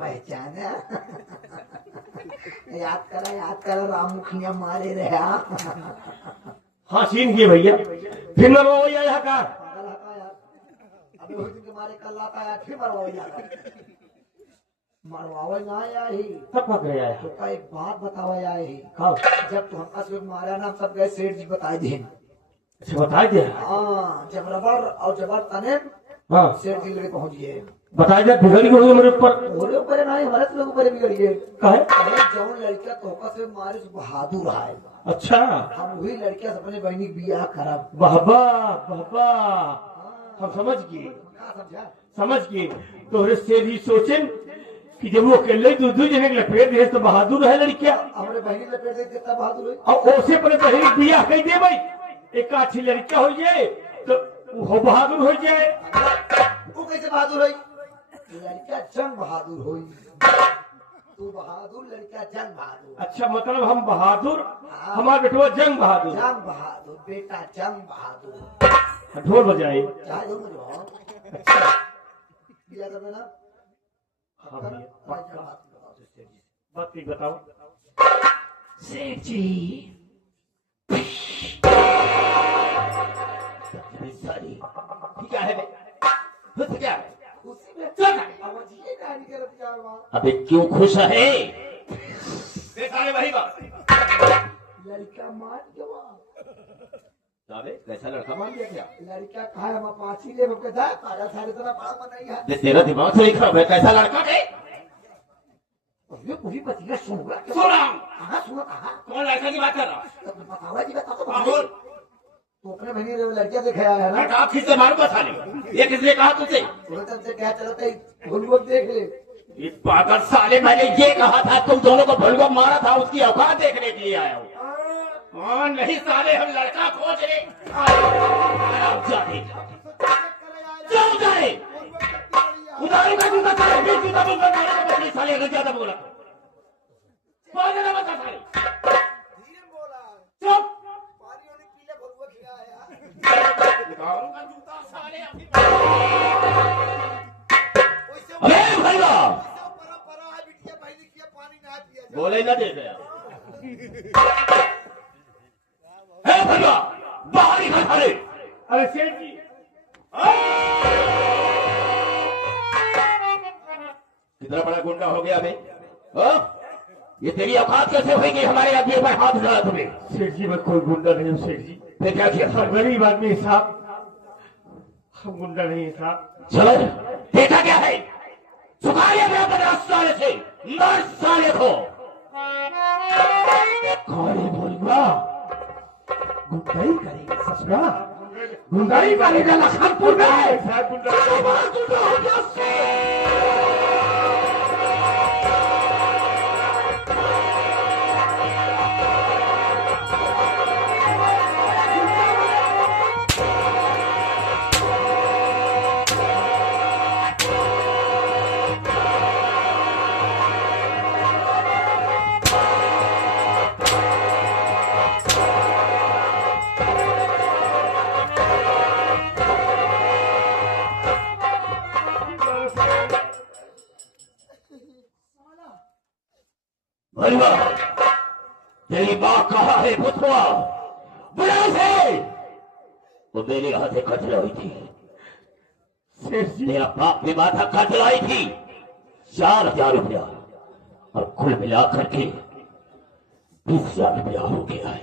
पहचाना याद करा राम मुखिया मारे रहा। हाँ सीन किए भैया फिर मैं वो यहाँ का अभी उस दिन के मारे कल आता है फिर मरवावे ना आया ही सब पक रहे आया तो का एक बात बतावा आया ही हाँ जब तू हमका सिर्फ मारा ना सब गए सेठ जी बताए थे। अच्छा बता दिया हाँ जब रबर और जबर तने हाँ सेठ जी लगे पहुंच गए बता दिया बिगड़ गई मेरे ऊपर बोले ऊपर ना हमारे लोग ऊपर बिगड़ गए कहे जौन लड़का तोका से मारे बहादुर है। अच्छा हम वही लड़किया से अपने बहनी की बियाह खराब बाबा बाबा हम समझ गए समझा समझ गए तोहरे से भी सोचे कि जब वो अकेले दूध जने के लपेट दे तो बहादुर है लड़किया हमारे बहनी लपेट दे कितना बहादुर है और उसे अपने बहन की बियाह कह दे भाई एक अच्छी लड़किया हो जाए तो वो बहादुर हो जाए। वो कैसे बहादुर है लड़का जंग बहादुर हो तू बहादुर लड़का जंग बहादुर। अच्छा मतलब हम बहादुर हमारा बेटवा जंग बहादुर बेटा जंग बहादुर ढोल बजाए चाहे ढोल बजाओ बिया कर देना। हाँ भैया बात ठीक बताओ सेठ जी सारी क्या है क्या उसी में आवाज ये कहानी कर प्यार मां अबे क्यों खुश है सारे भाई लड़का मान गया कैसा लड़का मान गया क्या लड़का कहा हम पांची ले हमके दा पागल सारे तरह बड़ा बनाई है तेरा दिमाग सही खराब है कैसा लड़का है ये पूरी पतिया सुनगा सुना कहां सुना कहां कौन लड़का की बात कर रहा बतावा जी बता तो बोल तो अपने बहनी रे लड़किया दिखाया है ना लड़का फिर से मारूंगा साले ये किसने कहा तुझे तो से क्या चलता है भूल देख ले ये पागल साले मैंने ये कहा था तुम दोनों को भलवा मारा था उसकी औकात देखने के लिए आया हूँ हाँ नहीं साले हम लड़का खोज रहे जाओ जाए उदारू का जूता साले बीच जूता बोल कर साले अगर ज्यादा बोला बोल ना बता साले चुप पानी ने पीले भलुआ खिलाया उदारू का जूता साले अरे भैया परंपरा है बिटिया बहनी की पानी ना पिया बोले ना दे गया है भैया बाहर ही खड़े अरे सेठ जी कितना बड़ा गुंडा हो गया ये तेरी औकात कैसे होगी हमारे आदमी पर हाथ उठाया तुम्हें सेठ जी मैं कोई गुंडा नहीं हूँ सेठ जी फिर क्या किया गरीब आदमी साहब हम गुंडा नहीं साहब चलो देखा क्या है सुखाइए 50 साल से मर साले को कौन बोलूंगा गुंडाई करेगी ससुरा गुंडाई करेगा लखनपुर तेरी माँ कहा है पुतवा बुला से वो मेरे हाथ से कतल हुई थी तेरा बाप भी माथा कतल आई थी 4000 रुपया और कुल मिलाकर के 20,000 रुपया हो गया है।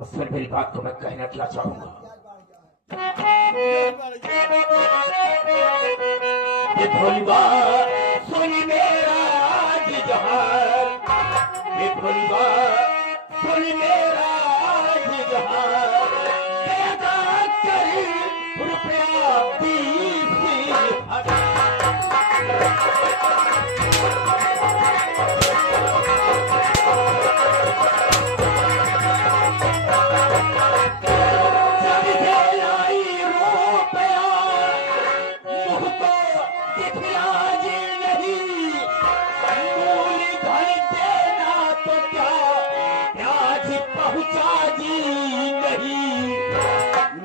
और फिर मेरी बात को मैं कहना क्या चाहूंगा ये भोली बात सुनी मेरा आज जहार ये भोली बात सुनी मेरा आज जहार बेटा करी रुपया 20,000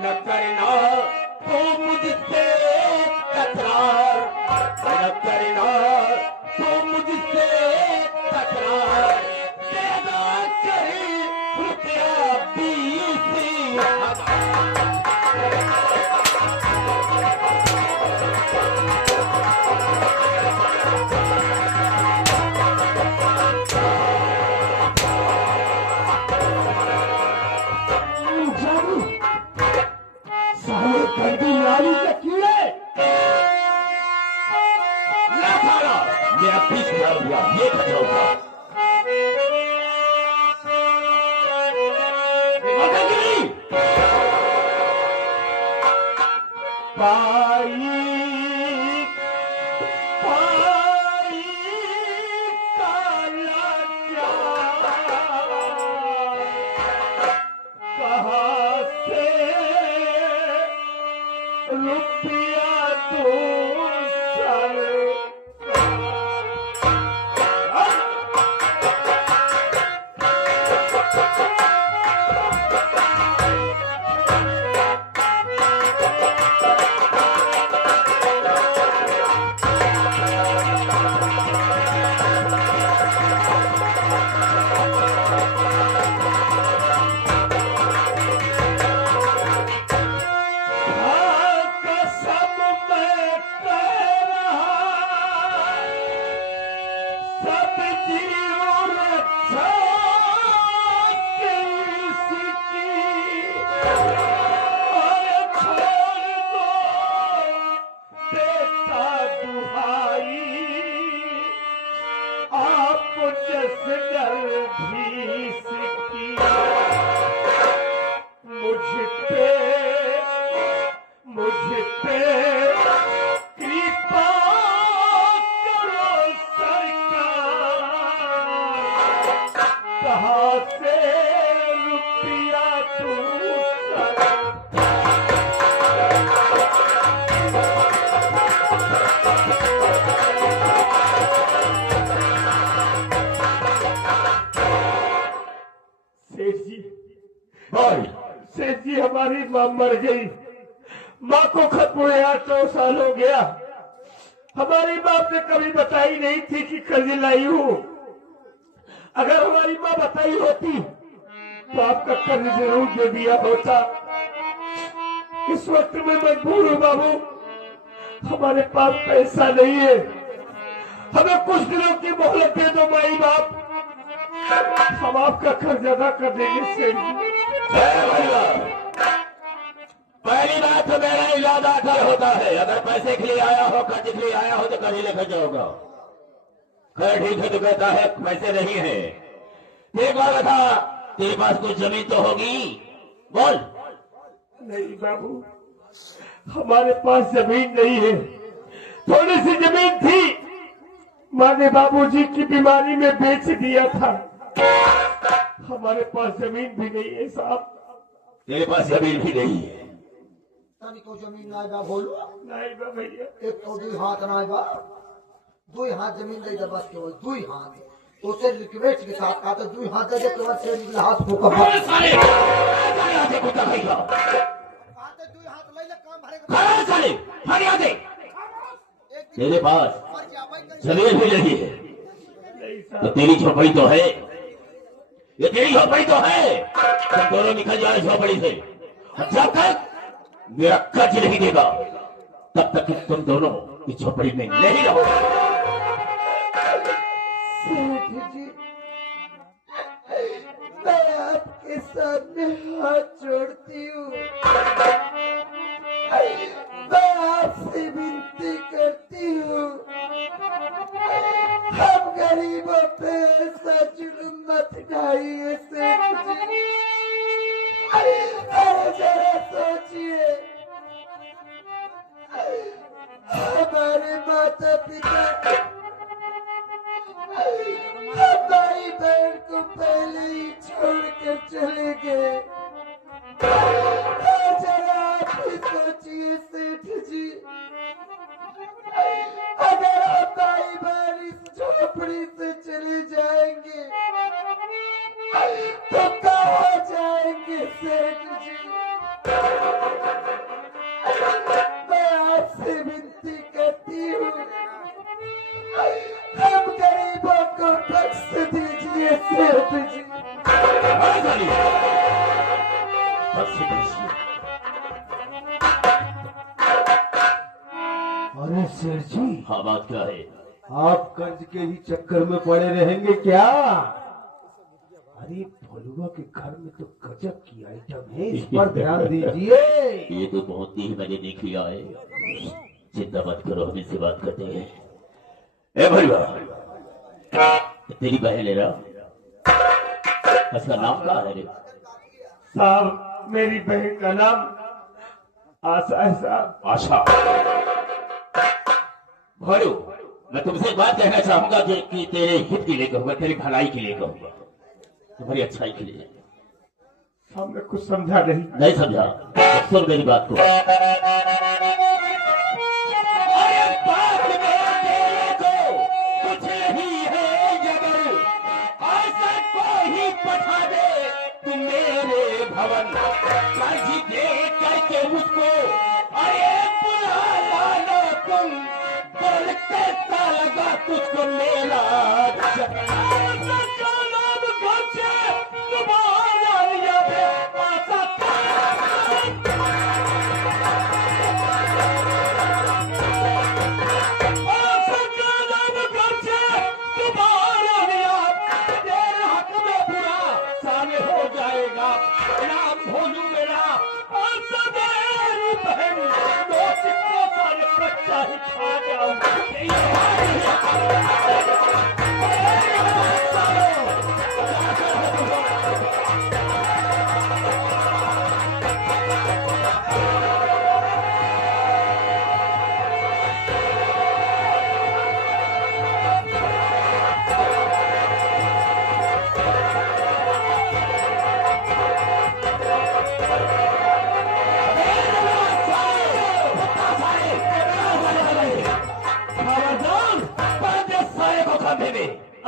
न करना तो मुझसे तकरार गंदी नाली के कीड़े ला साला मेरा 20,000 रुपया ये खर्चा पाई पाई काला कहाँ से रुपया तो साले सेठ जी हमारी माँ मर गई। माँ को खत्म हुए 8-9 साल हो गया। हमारी माँ ने कभी बताई नहीं थी कि कर्ज लाई हूँ। अगर हमारी माँ बताई होती तो आपका कर्ज जरूर दे दिया होता। इस वक्त में मजबूर हूँ बाबू, हमारे पास पैसा नहीं है। हमें कुछ दिनों की मोहलत दे दो माई बाप, हम आपका कर्ज अदा कर देंगे सेठ जी। पहली बात तो मेरा इरादा अकल होता है, अगर पैसे के लिए आया हो, कर्ज के लिए आया हो तो कर्ज लेकर जाओगा। खैर ठीक है, तो कहता है पैसे नहीं है। एक बार बता, तेरे पास कुछ जमीन तो होगी, बोल। नहीं बाबू, हमारे पास जमीन नहीं है। थोड़ी सी जमीन थी, माँ ने बाबूजी की बीमारी में बेच दिया था। हमारे पास जमीन भी नहीं है साहब। तेरे पास जमीन भी नहीं है? को जमीन नाई बा बोलो नहीं बा भैया। एक तो 2 हाथ नाई बा, 2 हाथ जमीन दे दे बस केवल 2 हाथ। तो से रिक्वेस्ट के साथ कहा तो 2 हाथ दे दे केवल से हाथ को कब साले आते कुत्ता भाईगा आते 2 हाथ ले ले काम भरे खड़ा साले फरिया दे। तेरे पास जमीन भी नहीं है तो तेरी झोपड़ी तो है, ये तेरी झोपड़ी तो है। तुम दोनों निकल जाए झोपड़ी से। जब तक मेरा कर्ज नहीं देगा तब तक तुम दोनों इस झोपड़ी में नहीं रहोगे। सेठ जी, मैं आपके सामने हाथ जोड़ती हूँ, मैं आपसे विनती करती हूँ, हम गरीबों पे ऐसा जुल्म मत ढाइए सेठ जी। अरे जरा सोचिए, हमारे माता पिता हमारी बहन को पहले ही छोड़कर चले गए। जरा आप ही सोचिए सेठ जी, अगर हमारी बहन इस झोपड़ी से चले जाएंगे तो कहाँ जाएंगे सेठ जी? मैं आपसे विनती करती हूँ, हम गरीबों को बख्श दीजिए सेठ जी। अरे सेठ जी, हाँ बात क्या है? आप कर्ज के ही चक्कर में पड़े रहेंगे क्या? अरे फलू भैया के घर में तो गजब की आइटम है, इस पर ध्यान दीजिए। ये तो बहुत ही मैंने देख लिया है, चिंता मत करो, हम इससे बात करते हैं। ए भैया, तेरी बहन है ना, उसका नाम क्या है रे? साहब मेरी बहन का नाम आशा है साहब। आशा। भैरू, मैं तुमसे एक बात कहना चाहूंगा कि तेरे हित के लिए कहूंगा, तेरी भलाई के लिए कहूंगा, तुम्हारी अच्छाई के लिए। हमने कुछ समझा नहीं समझा, सुन मेरी बात को। अरे बात मेरे को कुछ नहीं है जबर, ऐसा कोई पठा दे तुम मेरे भवन, कर्ज दे करके मुझको अरे बुला लाना तुम, बल कैसा लगा तुझको मेरा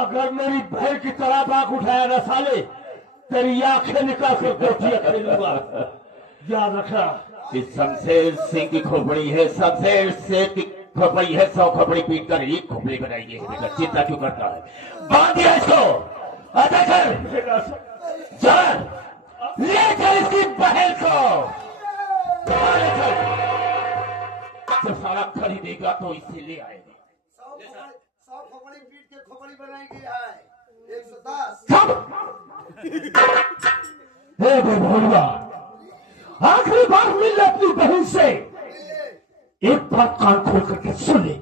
अगर मेरी बहन की तरह बाग उठाया ना साले, तेरी आंखें निकाल कर गोटियां खेलूंगा, याद रखना। इस शमशेर सिंह की खोपड़ी है, शमशेर सिंह की खोपड़ी है, 100 खोपड़ी पीट कर एक खोपड़ी बनाएगी बेटा, चिंता क्यों करता है? बांध दिया इसको, अदा कर, चल लेकर इसकी बहन को जब सारा खरीदेगा तो इसे ले आएगा। 100 खोपड़ी पीट के खोपड़ी बनाएगी है 110। हे भगवान, आखिरी बार मिल ले अपनी बहन से, एक बात कान खोल करके सुन ले।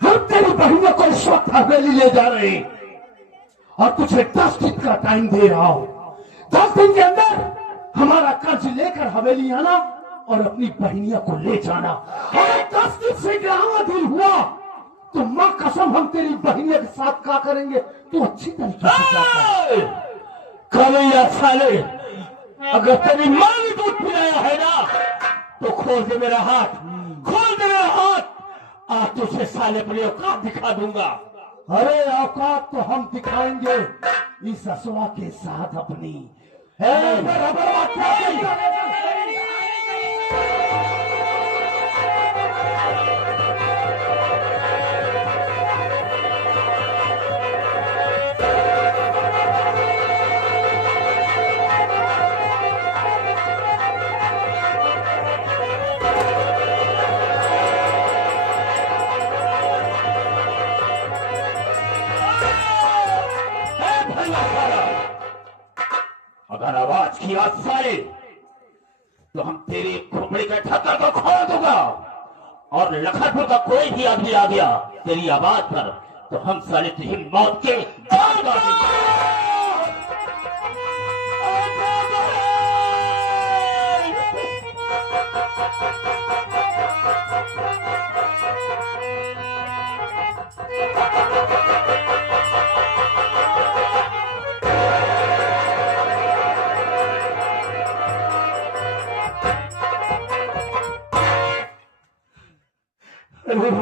हम तेरी बहनों को इस वक्त हवेली ले जा रहे हैं और तुझे 10 दिन का टाइम दे रहा हूं। 10 दिन के अंदर हमारा कर्ज लेकर हवेली आना और अपनी बहनिया को ले जाना। और 10 दिन से ग्यारहवां दिन हुआ तो मां कसम हम तेरी बहनिया के साथ क्या करेंगे तू अच्छी तरीके से कन्हैया साले, अगर तेरी मां ने दूध पिलाया है ना तो खोल दे मेरा हाथ, खोल दे मेरा हाथ, आज तुझे साले अपनी औकात दिखा दूंगा। अरे औकात तो हम दिखाएंगे इस असुआ के साथ अपनी। अगर आवाज किया साले तो हम तेरी खोपड़ी के ढक्कन को खोल दूंगा, और लखनपुर का कोई भी आदमी आ गया तेरी आवाज पर तो हम साले तुझे मौत के दांव मारेंगे।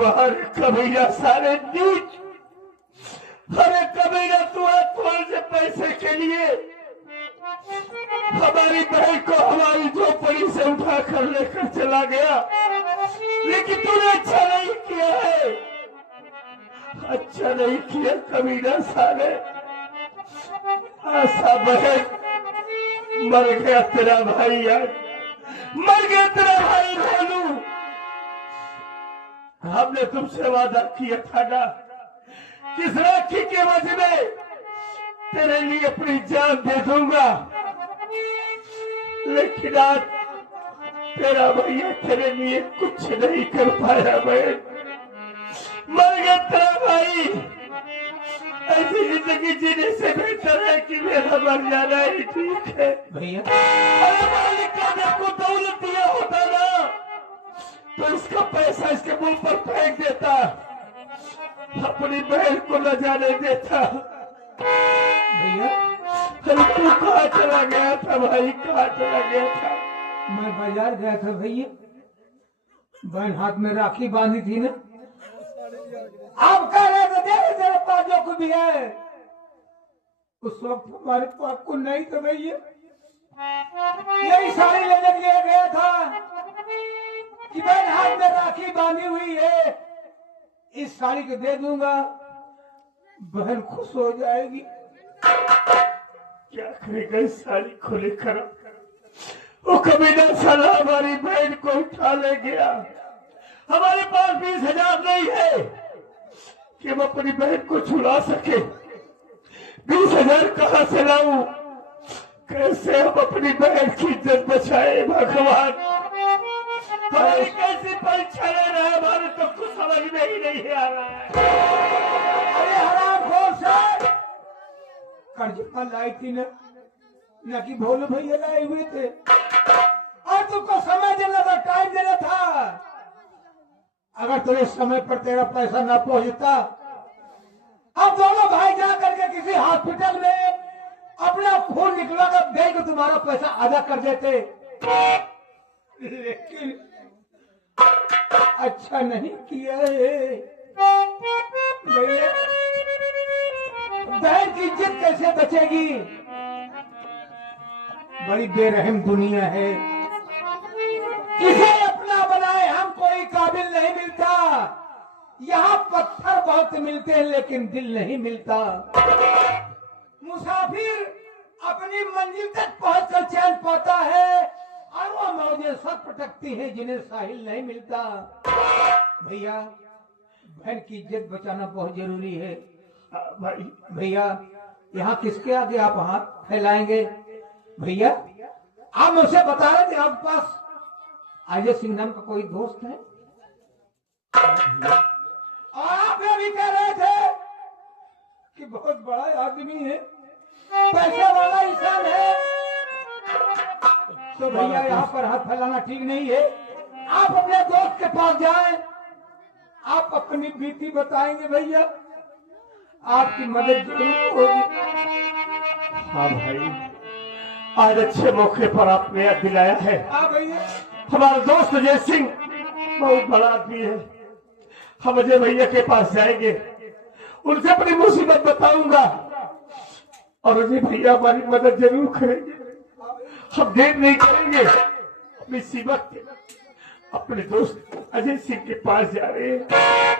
अरे कबीरा सारे नीच, अरे कबीरा तू थोड़े से पैसे के लिए हमारी बहन को हमारी झोपड़ी से उठा कर लेकर चला गया, लेकिन तूने अच्छा नहीं किया है, अच्छा नहीं किया कबीरा साले। ऐसा बहन मर गया तेरा भाई, यार मर गया तेरा भाई रोनू। हमने तुमसे वादा किया था ना किस राखी के वजह में तेरे लिए अपनी जान दे दूंगा, लेकिन आज तेरा भैया तेरे लिए कुछ नहीं कर पाया। बहन मर गया तेरा भाई। ऐसी जिंदगी जीने से बेहतर है कि मेरा मर जाना ही ठीक है। भैया अरे मालिक का देखो दौलत दिया होता ना तो इसका पैसा इसके मुंह पर फेंक देता, अपनी बहन को न जाने देता। भैया अरे तू कहाँ चला गया था भाई, कहाँ चला गया था? मैं बाजार गया था भैया, बहन हाथ में राखी बांधी थी ना। आप कह रहे थे दे तेरे पास जो कुछ भी है, उस वक्त हमारे पास कुछ नहीं तो भैया यही साड़ी लेने के लिए गया था कि बहन हाथ में राखी बांधी हुई है, इस साड़ी को दे दूंगा, बहन खुश हो जाएगी। क्या करेगा इस साड़ी को लेकर? वो कभी न साला हमारी बहन को उठा ले गया। हमारे पास 20,000 नहीं है कि हम अपनी बहन को छुड़ा सके। 20,000 कहाँ से लाऊं? कैसे हम अपनी बहन की इज्जत बचाए? भगवान हमारी कैसी परीक्षा ले रहा है, हमारे तो कुछ समझ में ही नहीं आ रहा है। अरे हरामखोर सर, कर्जा लाई थी न कि भोले भैया लाए हुए थे, और तुमको समय देना था, टाइम देना था। अगर तुम्हें समय पर तेरा पैसा न पहुंचता, अब दोनों भाई जा करके किसी हॉस्पिटल में अपना खून निकला कर दे के तुम्हारा पैसा अदा कर देते। लेकिन अच्छा नहीं किया है भैया। बहन की इज्जत कैसे बचेगी? बड़ी बेरहम दुनिया है, किसे अपना बनाए हम कोई काबिल नहीं मिलता। यहाँ पत्थर बहुत मिलते हैं लेकिन दिल नहीं मिलता। मुसाफिर अपनी मंजिल तक पहुंचकर चैन पाता है और वो मौजें सब पटकती हैं जिन्हें साहिल नहीं मिलता। भैया बहन की इज्जत बचाना बहुत जरूरी है। भाई भैया यहाँ किसके आगे आप हाथ फैलाएंगे? भैया आप मुझसे बता रहे थे आपके पास अजय सिंह नाम का कोई दोस्त है, और आप ये भी कह रहे थे कि बहुत बड़ा आदमी है, पैसे वाला इंसान है। तो भैया यहाँ पर हाथ फैलाना ठीक नहीं है। आप अपने दोस्त के पास जाएं, आप अपनी बीती बताएंगे भैया, आपकी मदद जरूर होगी। हाँ भाई, आज अच्छे मौके पर आपने याद दिलाया है। हाँ भैया, हमारा दोस्त अजय सिंह बहुत बड़ा आदमी है। हम अजय भैया के पास जाएंगे, उनसे अपनी मुसीबत बताऊंगा और अजय भैया हमारी मदद जरूर करेंगे। हम देर नहीं करेंगे, अपनी सीबत अपने दोस्त अजय सिंह के पास जा रहे हैं।